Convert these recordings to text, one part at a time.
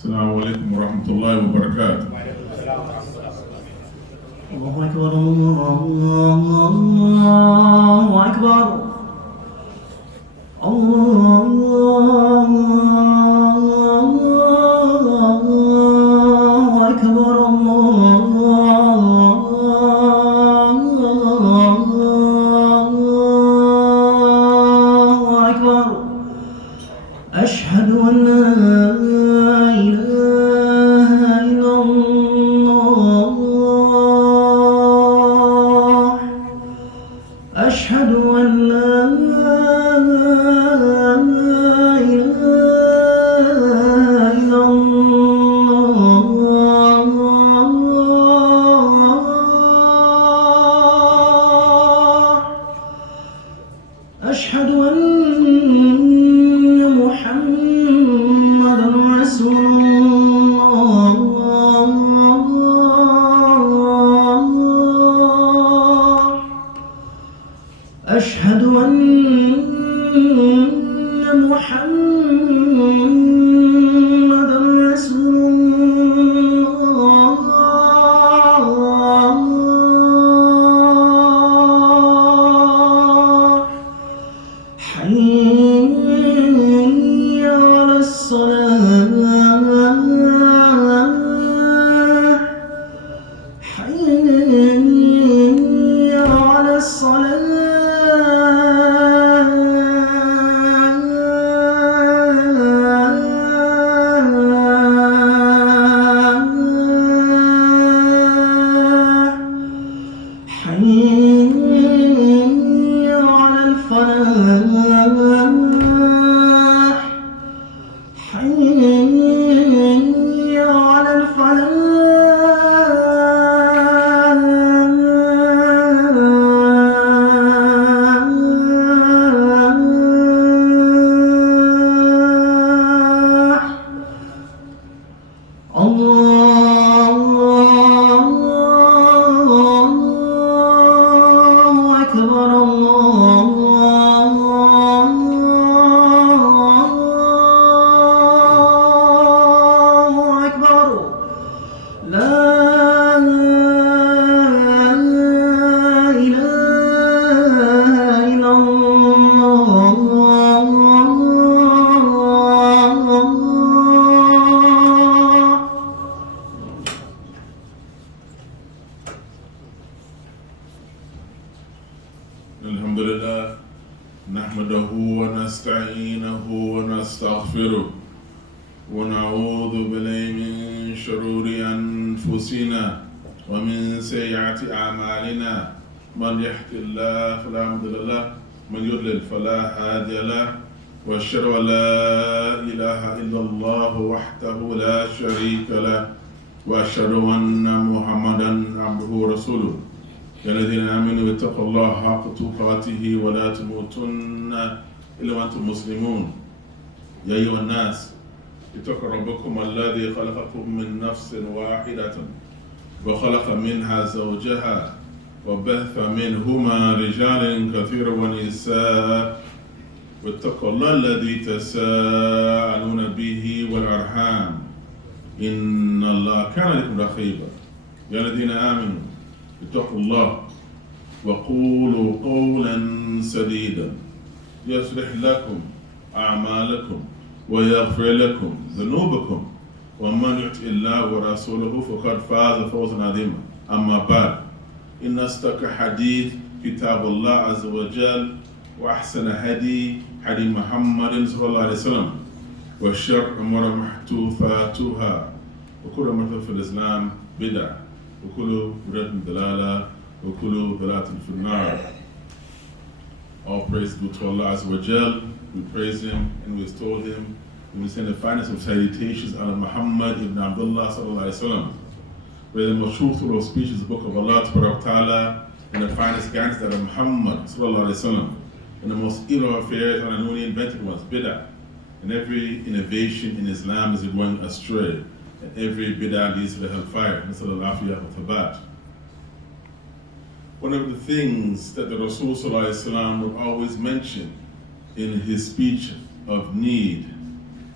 السلام عليكم ورحمة الله وبركاته. الله أكبر الله أكبر الله أكبر الله أكبر أشهد أن لا إله إلا الله أشهد أن لا إله إلا الله أشهد أن محمدًا رسول الله أشهد أن محمدًا رسول الله حي على الصلاة حي على الصلاة حي على الفلاح حي على الفلاح الله أكبر الله أكبر لا إله إلا الله الحمد لله نحمده ونستعينه ونستغفره ونعوذ بالله من شرور أنفسنا ومن سيئات أعمالنا من يهد الله فلا مضل له من يضلل فلا هادي له وأشهد أن لا إله إلا الله وحده لا شريك له وأشهد أن محمدا عبده ورسوله يا الذين آمنوا اتقوا الله حق تقاته ولا تموتن إلا وأنتم مسلمون يا أيها الناس اتقوا ربكم الذي خلقكم من نفس واحدة وخلق منها زوجها وبث منهما رجالا كثيرا ونساء واتقوا الله الذي تساءلون به والأرحام إن الله كان لكم رقيبا يا الذين آمنوا اتقوا الله وقولوا قولا سديدا يصلح لكم أعمالكم ويغفر لكم ذنوبكم ومن يطع الله ورسوله فقد فاز فوزا عظيما أما بعد إن أصدق حديث كتاب الله عز وجل وأحسن هدي محمد صلى الله عليه وسلم وشر الأمور محدثاتها وكل محدث في الإسلام بدعة وكل بدعة ضلالة وكل ضلالة في النار. All praise due to Allah Azza wa Jal. We praise Him and we extol Him. We send the finest of salutations on Muhammad ibn Abdullah sallallahu alaihi wasallam. Where the most truthful of speech is the book of Allah Ta'ala, and the finest guidance that of Muhammad sallallahu alaihi wasallam. And the most evil affairs are the newly invented ones, bid'ah. And every innovation in Islam is going astray. And every bid'ah leads to the hellfire. One of the things that the Rasul sallallahu alaihi wasallam would always mention in his speech of need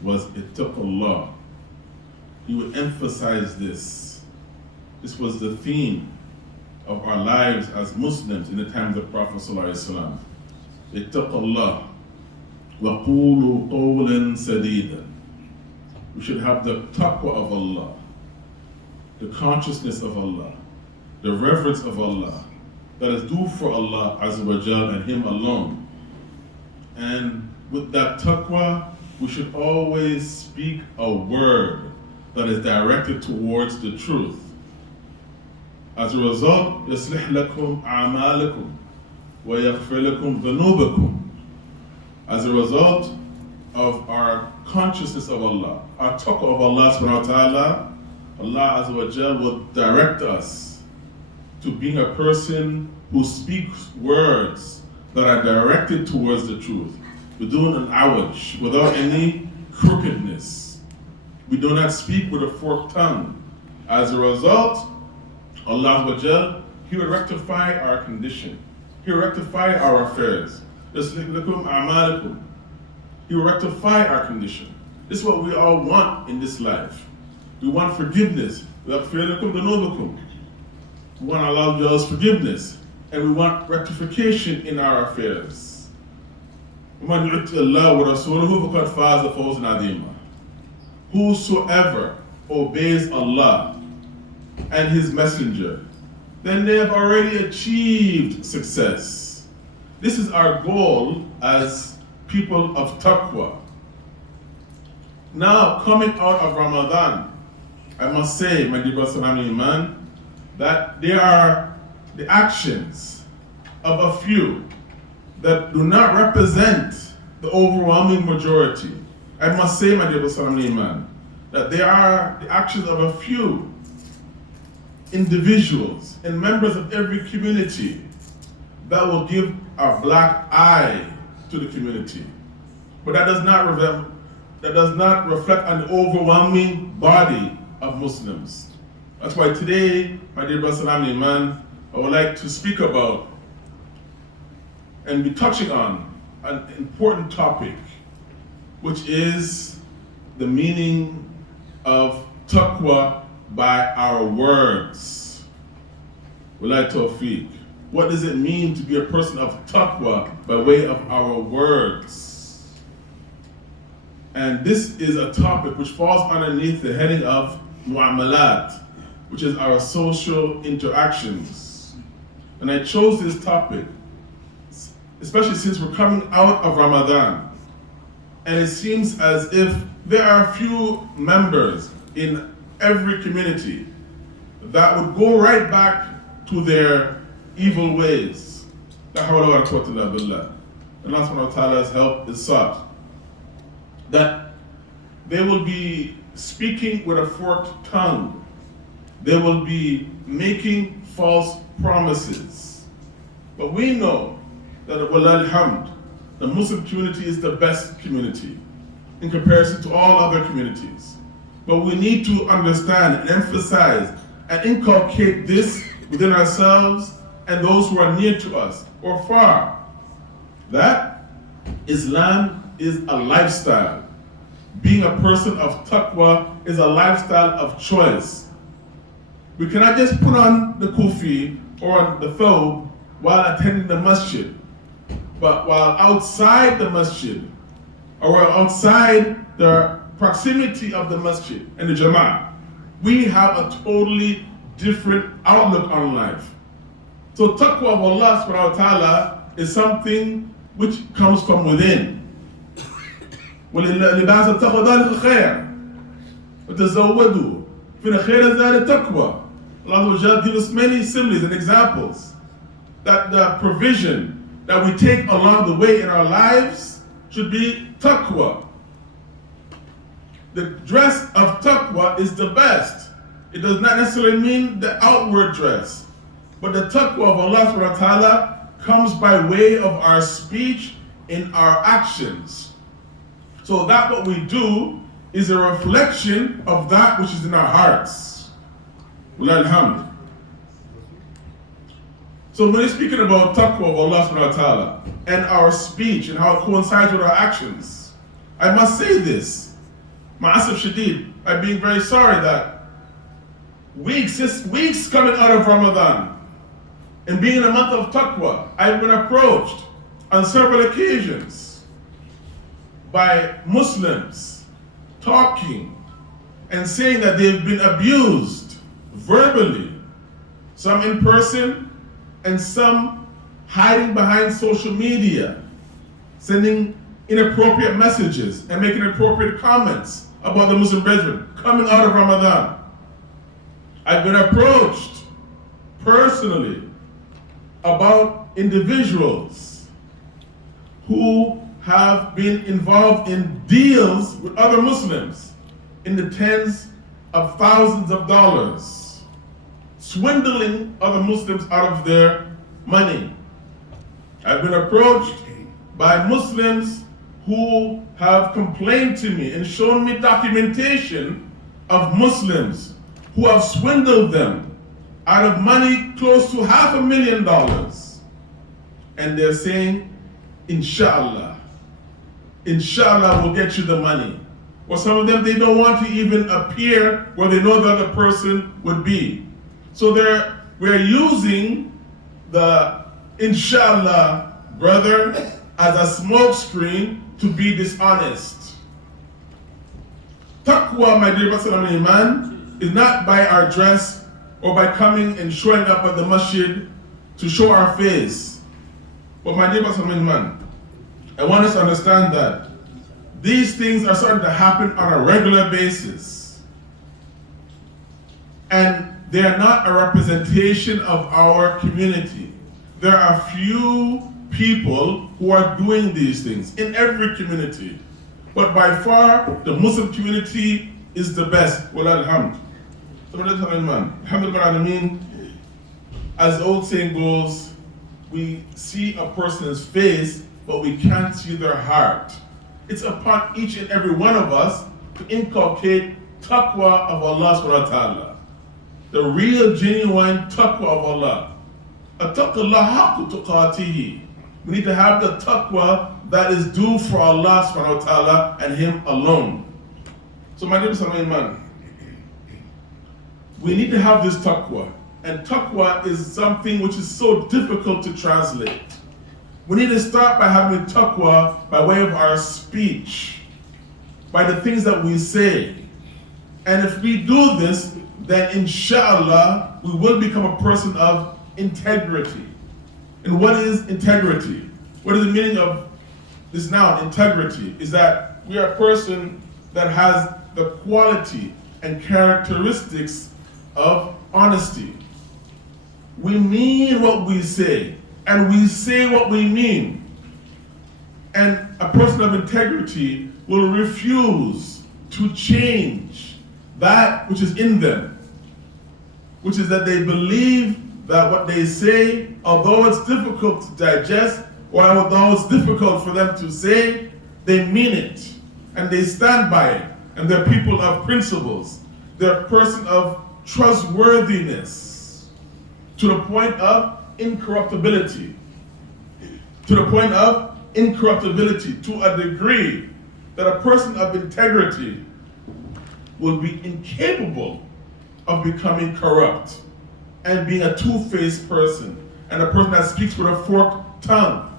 was ittaqullah. he would emphasize this. This was the theme of our lives as Muslims in the times of Prophet ﷺ. Ittaqullah wa qulu qawlan sadida. We should have the taqwa of Allah, the consciousness of Allah, the reverence of Allah, that is due for Allah Azza wa Jal and Him alone. And with that taqwa, we should always speak a word that is directed towards the truth. As a result, يَصْلِحْ لَكُمْ أَعْمَالَكُمْ وَيَغْفِرْ لَكُمْ ذُنُوبَكُمْ. As a result of our consciousness of Allah, our taqwa of Allah subhanahu wa ta'ala, Allah Azza wa Jal will direct us to being a person who speaks words that are directed towards the truth. We're doing an awaj without any crookedness. We do not speak with a forked tongue. As a result, Allah Azza wa Jal, He will rectify our condition. He will rectify our affairs. He will rectify our condition. This is what we all want in this life. We want forgiveness. We want Allah's forgiveness. And we want rectification in our affairs. Whosoever obeys Allah and His Messenger, then they have already achieved success. This is our goal as people of taqwa. Now, coming out of Ramadan, I must say, my dear brothers and Iman, that there are the actions of a few that do not represent the overwhelming majority. I must say, my dear brothers and Iman, that there are the actions of a few individuals and members of every community that will give a black eye to the community. But that does not reflect on the overwhelming body of Muslims. That's why today, my dear brothers and Iman, I would like to speak about and be touching on an important topic, which is the meaning of taqwa by our words. Wallahi tawfiq. What does it mean to be a person of taqwa by way of our words? And this is a topic which falls underneath the heading of mu'amalat, which is our social interactions. And I chose this topic, especially since we're coming out of Ramadan. And it seems as if there are a few members in every community that would go right back to their evil ways. La hawla wa la quwwata illa billah. Allah subhanahu wa ta'ala's help is sought. That they will be speaking with a forked tongue. They will be making false promises. But we know that, wallah alhamd, the Muslim community is the best community in comparison to all other communities. But we need to understand and emphasize and inculcate this within ourselves and those who are near to us or far, that Islam is a lifestyle. Being a person of taqwa is a lifestyle of choice. We cannot just put on the kufi or the thawb while attending the masjid. But while outside the masjid, or while outside the proximity of the masjid and the jama'ah, we have a totally different outlook on life. So taqwa of Allah subhanahu wa ta'ala is something which comes from within. وَلِبَاسَ التَّقْوَى ذَلِكَ الْخَيْرِ وَتَزَوَّدُوا فِينَ خَيْرَ ذَلِكَ التَّقْوَى. Allah gives us many similes and examples that the provision that we take along the way in our lives should be taqwa. The dress of taqwa is the best. It does not necessarily mean the outward dress, but the taqwa of Allah subhanahu wa ta'ala comes by way of our speech in our actions. So that what we do is a reflection of that which is in our hearts. Wallah alhamd. So when we're speaking about taqwa of Allah subhanahu wa ta'ala and our speech and how it coincides with our actions, I must say this, Ma'asif Shadid, I'm being very sorry that weeks coming out of Ramadan and being in a month of taqwa, I've been approached on several occasions by Muslims talking and saying that they've been abused verbally, some in person and some hiding behind social media, sending inappropriate messages and making inappropriate comments about the Muslim brethren coming out of Ramadan. I've been approached personally about individuals who have been involved in deals with other Muslims in the tens of thousands of dollars, swindling other Muslims out of their money. I've been approached by Muslims who have complained to me and shown me documentation of Muslims who have swindled them out of money close to $500,000. And they're saying, Inshallah, we'll get you the money. Or some of them, they don't want to even appear where they know the other person would be. So we're using the Inshallah brother as a smokescreen to be dishonest. Taqwa, my dear brothers and iman, is not by our dress or by coming and showing up at the masjid to show our face. But my dear brothers and iman, I want us to understand that these things are starting to happen on a regular basis. And they are not a representation of our community. There are few people who are doing these things in every community. But by far, the Muslim community is the best. Wallah alhamd. Alhamdulillah, as the old saying goes, we see a person's face, but we can't see their heart. It's upon each and every one of us to inculcate taqwa of Allah subhanahu wa ta'ala. The real, genuine taqwa of Allah. Attaqullah haqqa tuqatihi. We need to have the taqwa that is due for Allah subhanahu wa ta'ala and Him alone. So my dear man, we need to have this taqwa. And taqwa is something which is so difficult to translate. We need to start by having taqwa by way of our speech, by the things that we say. And if we do this, then inshallah, we will become a person of integrity. And what is integrity? What is the meaning of this noun, integrity? Is that we are a person that has the quality and characteristics of honesty. We mean what we say, and we say what we mean. And a person of integrity will refuse to change that which is in them, which is that they believe that what they say, although it's difficult to digest, or although it's difficult for them to say, they mean it, and they stand by it, and they're people of principles. They're a person of trustworthiness, to the point of incorruptibility. To the point of incorruptibility, to a degree that a person of integrity will be incapable of becoming corrupt and being a two-faced person, and a person that speaks with a forked tongue.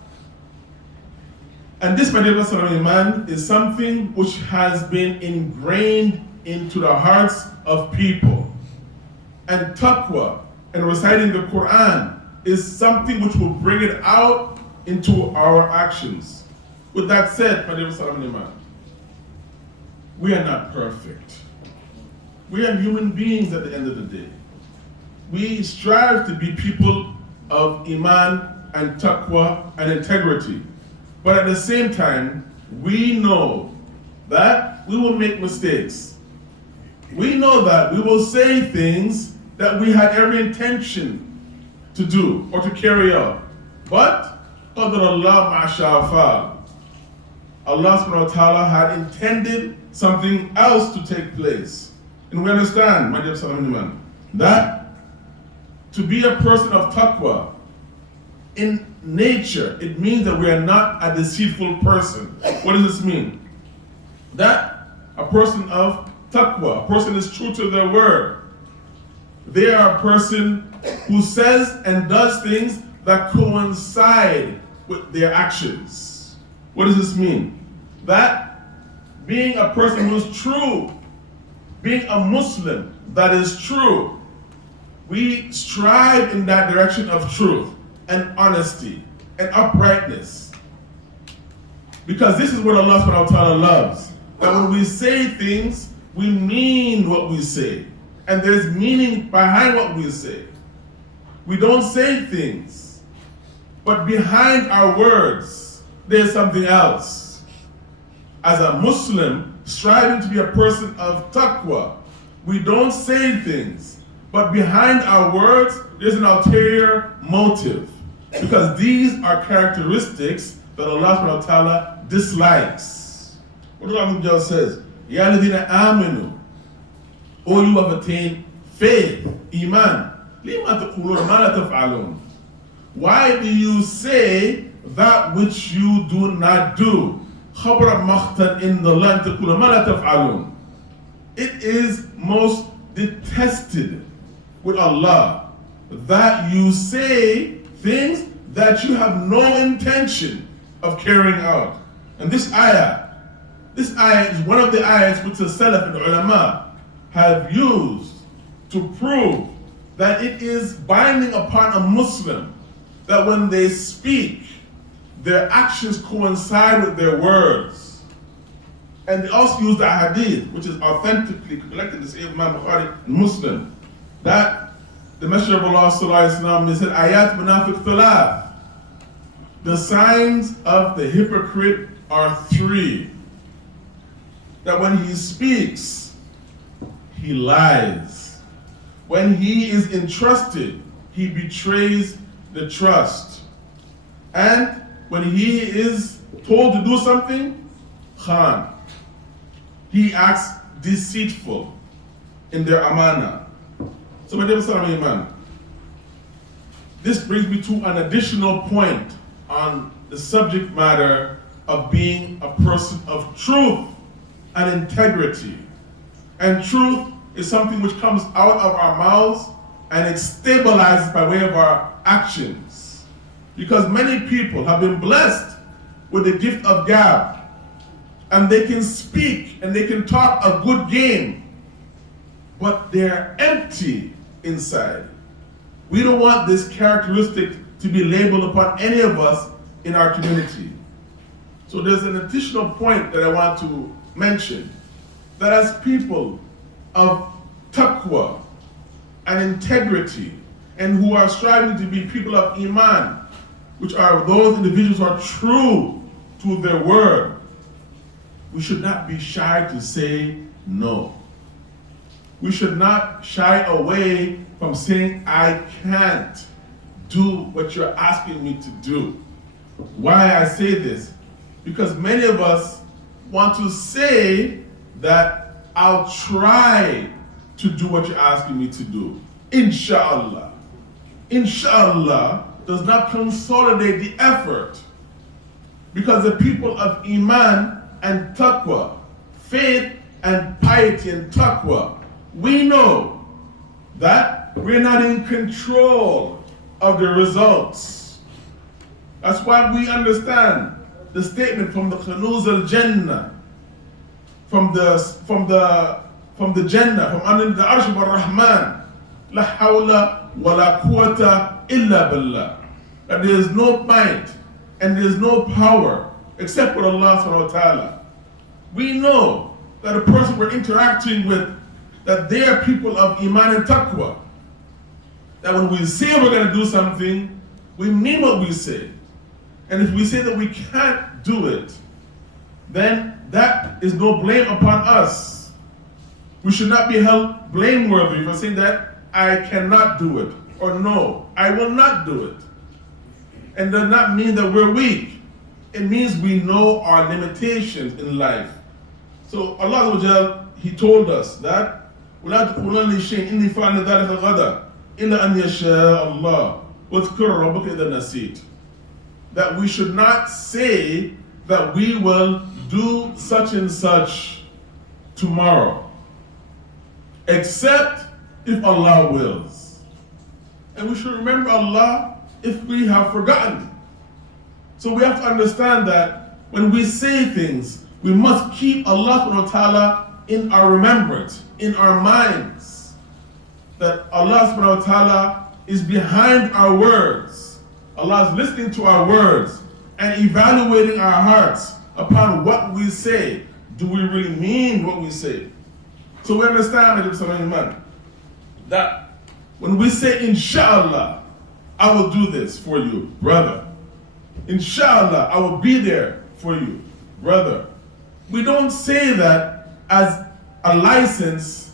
And this, my dear man, is something which has been ingrained into the hearts of people. And taqwa and reciting the Quran is something which will bring it out into our actions. With that said, my dear man, we are not perfect. We are human beings at the end of the day. We strive to be people of iman and taqwa and integrity. But at the same time, we know that we will make mistakes. We know that we will say things that we had every intention to do or to carry out. But qadar Allah ma sha'a fa'al. Allah subhanahu wa ta'ala had intended something else to take place. And we understand, my dear Salaman, that to be a person of taqwa, in nature, it means that we are not a deceitful person. What does this mean? That a person of taqwa. A person is true to their word. They are a person who says and does things that coincide with their actions. What does this mean? That being a person who is true, being a Muslim that is true, we strive in that direction of truth and honesty and uprightness. Because this is what Allah subhanahu wa ta'ala loves. That when we say things, we mean what we say. And there's meaning behind what we say. We don't say things, but behind our words, there's something else. As a Muslim, striving to be a person of taqwa, we don't say things, but behind our words, there's an ulterior motive. Because these are characteristics that Allah subhanahu wa ta'ala dislikes. What Allah says, Ya ladina aminu, or you have attained faith, iman. Lima taqulun ma la taf'alun. Why do you say that which you do not do? Khabra makhtan in the land taqulun ma la taf'alun. It is most detested with Allah that you say things that you have no intention of carrying out. And this ayah is one of the ayahs which the Salaf and the ulama have used to prove that it is binding upon a Muslim that when they speak, their actions coincide with their words. And they also use the hadith, which is authentically collected in Sahih Imam Bukhari and Muslim, that the Messenger of Allah sallallahu alaihi wasallam said, Ayat munafiq thalath. The signs of the hypocrite are three. That when he speaks, he lies. When he is entrusted, he betrays the trust. And when he is told to do something, khan, he acts deceitful in their amana. So my dear Iman, this brings me to an additional point on the subject matter of being a person of truth and integrity. And truth is something which comes out of our mouths and it stabilizes by way of our actions. Because many people have been blessed with the gift of gab, and they can speak and they can talk a good game, but they're empty inside. We don't want this characteristic to be labeled upon any of us in our community. So there's an additional point that I want to mention, that as people of taqwa and integrity, and who are striving to be people of iman, which are those individuals who are true to their word, we should not be shy to say no. We should not shy away from saying, I can't do what you're asking me to do. Why I say this? Because many of us want to say that I'll try to do what you're asking me to do. Inshallah. Inshallah does not consolidate the effort, because the people of iman and taqwa, faith and piety and taqwa, we know that we're not in control of the results. That's why we understand the statement from the Kanuz al-Jannah, from the Jannah, from under the Arsh of ar-Rahman, La hawla wa la quwwata illa billah. That there is no might and there is no power except with Allah subhanahu wa ta'ala. We know that a person we're interacting with, that they are people of iman and taqwa. That when we say we're going to do something, we mean what we say. And if we say that we can't do it, then that is no blame upon us. We should not be held blameworthy for saying that I cannot do it, or no, I will not do it. And does not mean that we're weak. It means we know our limitations in life. So Allah, He told us that وَلَا تَقُولَنْ لِشَيْءٍ إِنِّي فَعَلْنَ ذَلِكَ غَدًا إِلَّا أَنْ يَشَاءَ اللَّهُ وَاذْكُرْ رَبَّكَ إِذَا نَسِيتَ. That we should not say that we will do such and such tomorrow, except if Allah wills. And we should remember Allah if we have forgotten. So we have to understand that when we say things, we must keep Allah subhanahu wa ta'ala in our remembrance, in our minds. That Allah subhanahu wa ta'ala is behind our words. Allah is listening to our words and evaluating our hearts upon what we say. Do we really mean what we say? So we understand, that when we say, Inshallah, I will do this for you, brother. Inshallah, I will be there for you, brother. We don't say that as a license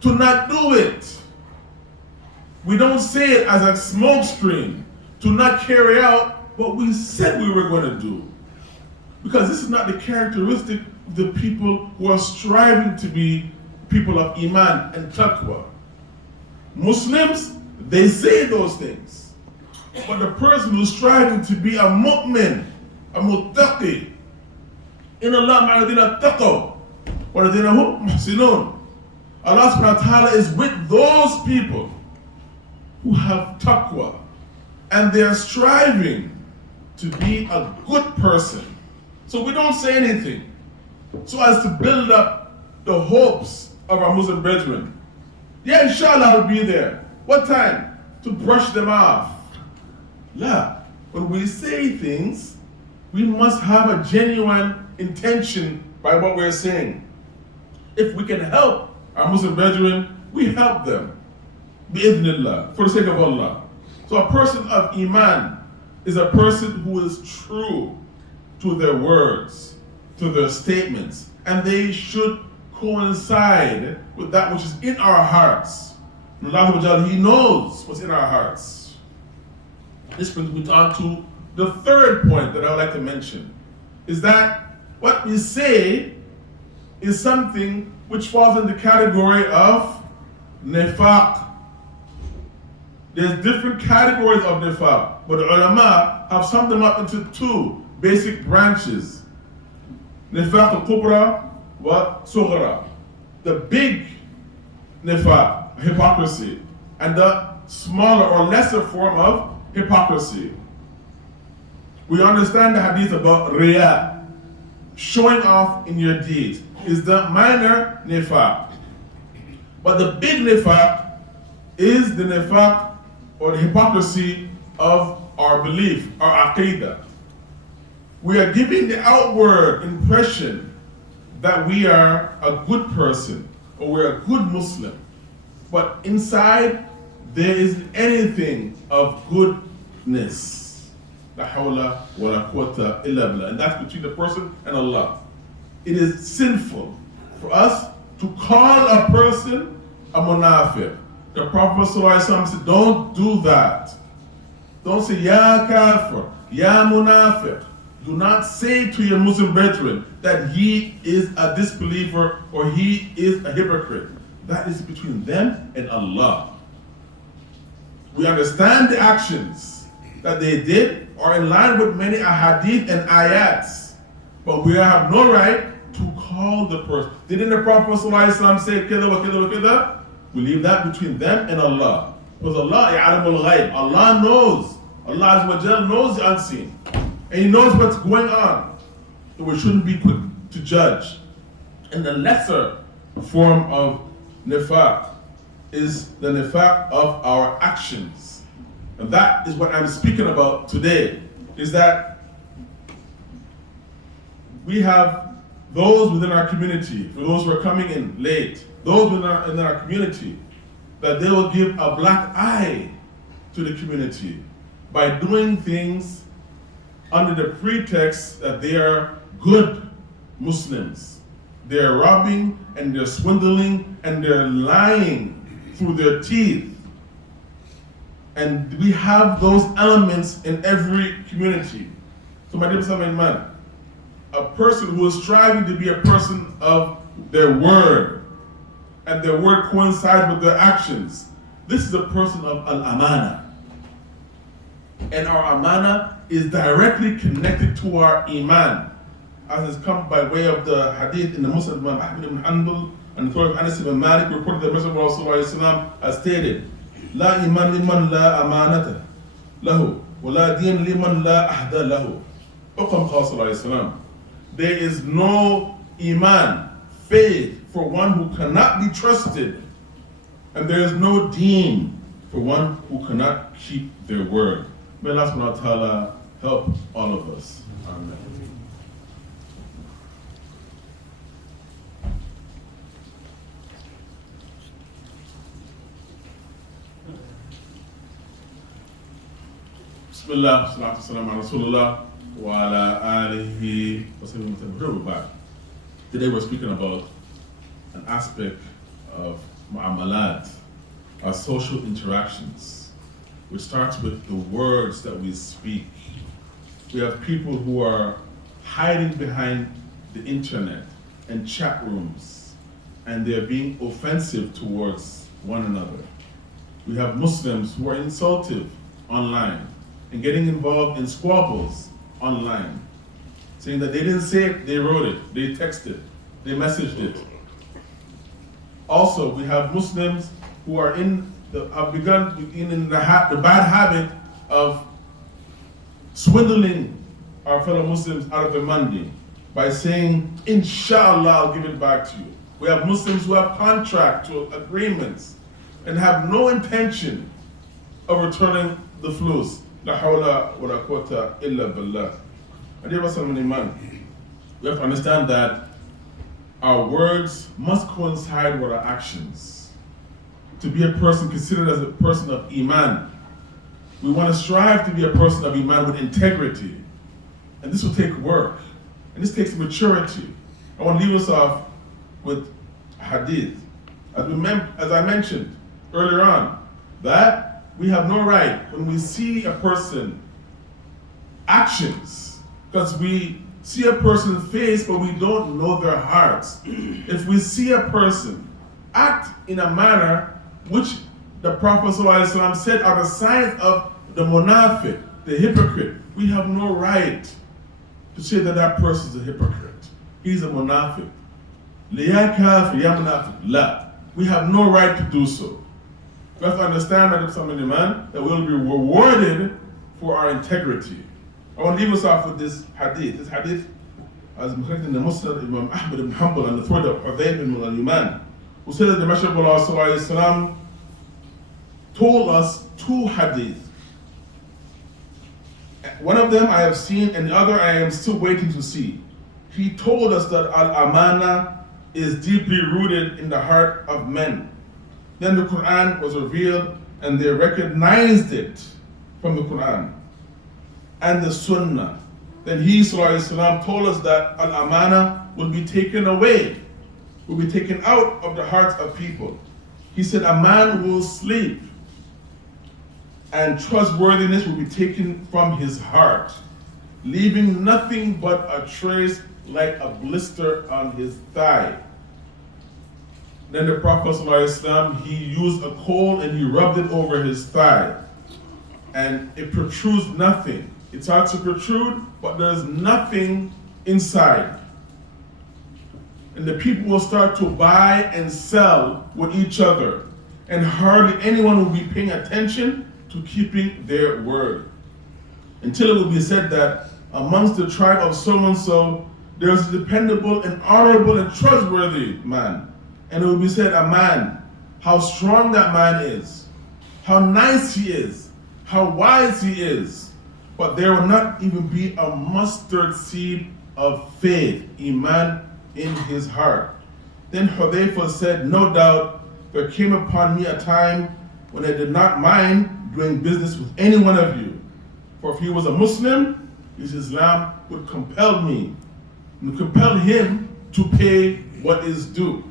to not do it. We don't say it as a smoke screen to not carry out what we said we were going to do. Because this is not the characteristic of the people who are striving to be people of Iman and taqwa. Muslims, they say those things. But the person who's striving to be a mu'min, a muttaqi, in Allah ma'adina taqaw, وَالَّذِينَ هُمْ مُحْسِنُونَ. Allah subhanahu wa ta'ala is with those people who have taqwa, and they are striving to be a good person. So we don't say anything so as to build up the hopes of our Muslim brethren. Yeah, inshallah I'll be there. What time? To brush them off. La. When we say things, we must have a genuine intention by what we're saying. If we can help our Muslim brethren, we help them. Bi'idhnillah, for the sake of Allah. So a person of Iman is a person who is true to their words, to their statements, and they should coincide with that which is in our hearts. Allah, He knows what's in our hearts. This brings me on to the third point that I would like to mention, is that what we say is something which falls in the category of nifaq. There's different categories of nifaq, but the ulama have summed them up into two basic branches. Nifaq al-kubra wa sughra. The big nifaq, hypocrisy, and the smaller or lesser form of hypocrisy. We understand the hadith about riya, showing off in your deeds, is the minor nifaq. But the big nifaq is the nifaq or the hypocrisy of our belief, our aqidah. We are giving the outward impression that we are a good person or we're a good Muslim, but inside there isn't anything of goodness. La hawla wa la quwwata illa billah. And that's between the person and Allah. It is sinful for us to call a person a munafiq. The Prophet ﷺ said, don't do that. Don't say, Ya kafir, Ya munafiq. Do not say to your Muslim brethren that he is a disbeliever or he is a hypocrite. That is between them and Allah. We understand the actions that they did are in line with many ahadith and ayats, but we have no right to call the person. Didn't the Prophet ﷺ say, kida wa kida wa kida? We leave that between them and Allah. Because Allah, ya'lamul ghayb. Allah knows. Allah Azza wa Jalla knows the unseen. And He knows what's going on. So we shouldn't be quick to judge. And the lesser form of nifaq is the nifaq of our actions. And that is what I'm speaking about today. Is that we have those within our community, for those who are coming in late, those within our community, that they will give a black eye to the community by doing things under the pretext that they are good Muslims. They're robbing and they're swindling and they're lying through their teeth. And we have those elements in every community. So my dear man, a person who is striving to be a person of their word, and their word coincides with their actions, this is a person of al-amana. And our amana is directly connected to our iman. as has come by way of the hadith in the Muslim Imam Ahmad ibn Hanbal and the authority of Anas ibn Malik, reported that Messenger of Allah has stated, "La iman liman la amanata lahu, wa la din liman la ahda lahu." There is no iman, faith, for one who cannot be trusted, and there is no deen for one who cannot keep their word. May Allah subhanahu wa ta'ala help all of us. Amen. Bismillah, salatu salam ala Rasulullah wa ala alihi wa sallam. Today we're speaking about an aspect of mu'amalat, our social interactions, which starts with the words that we speak. We have people who are hiding behind the internet and chat rooms, and they're being offensive towards one another. We have Muslims who are insultive online and getting involved in squabbles online, saying that they didn't say it, they wrote it, they texted, they messaged it. Also, we have Muslims who are have begun in the bad habit of swindling our fellow Muslims out of their money by saying, "Inshallah, I'll give it back to you." We have Muslims who have contract agreements and have no intention of returning the flus. La hawla wa la quwwata illa billah. We have to understand that our words must coincide with our actions. To be a person considered as a person of Iman, we want to strive to be a person of Iman with integrity. And this will take work. And this takes maturity. I want to leave us off with hadith. As I mentioned earlier on, that we have no right when we see a person actions, because we see a person's face but we don't know their hearts. If we see a person act in a manner which the Prophet ﷺ said are the signs of the munafiq, the hypocrite, we have no right to say that that person is a hypocrite. He's a munafiq. Liya kafir, ya munafiq. La. We have no right to do so. We have to understand that we'll be rewarded for our integrity. I want to leave us off with this hadith. This hadith, as reflected in the Muslim Imam Ahmad ibn Hanbal and the authority of Hudayf ibn al-Yaman, who said that the Messenger of Allah told us two hadith. One of them I have seen, and the other I am still waiting to see. He told us that al-amana is deeply rooted in the heart of men. Then the Quran was revealed, and they recognized it from the Quran and the Sunnah. Then he ﷺ told us that al-amana will be taken away, will be taken out of the hearts of people. He said a man will sleep and trustworthiness will be taken from his heart, leaving nothing but a trace like a blister on his thigh. Then the Prophet ﷺ, he used a coal and he rubbed it over his thigh, and it protrudes nothing. It starts to protrude, but there's nothing inside. And the people will start to buy and sell with each other, and hardly anyone will be paying attention to keeping their word, until it will be said that amongst the tribe of so-and-so, there's a dependable and honorable and trustworthy man. And it will be said, a man, how strong that man is, how nice he is, how wise he is. But there will not even be a mustard seed of faith, iman, in his heart. Then Hudayfa said, no doubt there came upon me a time when I did not mind doing business with any one of you. For if he was a Muslim, his Islam would compel me, would compel him to pay what is due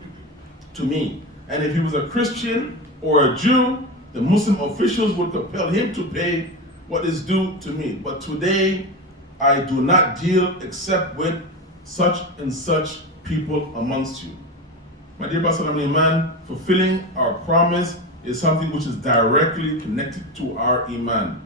to me. And if he was a Christian or a Jew, the Muslim officials would compel him to pay what is due to me. But today, I do not deal except with such and such people amongst you. My dear Pastor Iman, fulfilling our promise is something which is directly connected to our Iman.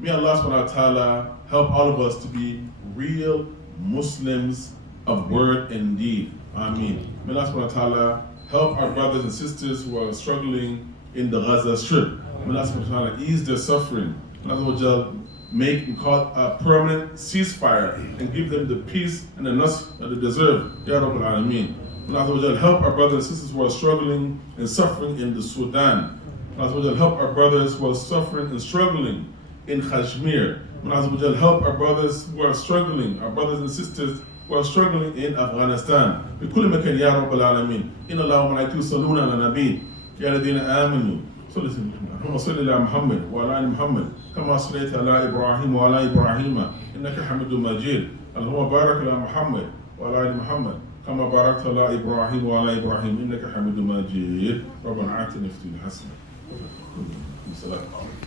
May Allah subhanahu wa ta'ala help all of us to be real Muslims of word and deed. Ameen. May Allah subhanahu wa ta'ala help our brothers and sisters who are struggling in the Gaza Strip. May Allah subhanahu wa ta'ala ease their suffering. May Allah make and cause a permanent ceasefire and give them the peace and the nasr that they deserve. Ya Rabbal Alameen. May Allah help our brothers and sisters who are struggling and suffering in the Sudan. May Allah help our brothers who are suffering and struggling in Kashmir. May Allah help our brothers who are struggling, our brothers and sisters who are struggling in Afghanistan. بكل مكان يا رب العالمين. إن الله وملائكته يصلون على النبي يا الذين آمنوا اللهم صل على محمد وعلى آل محمد كما صليت على إبراهيم وعلى إبراهيم إنك حميد مجيد. اللهم بارك على محمد وعلى آل محمد كما باركت على إبراهيم وعلى إبراهيم إنك حميد مجيد. ربنا آتنا في الدنيا حسنة.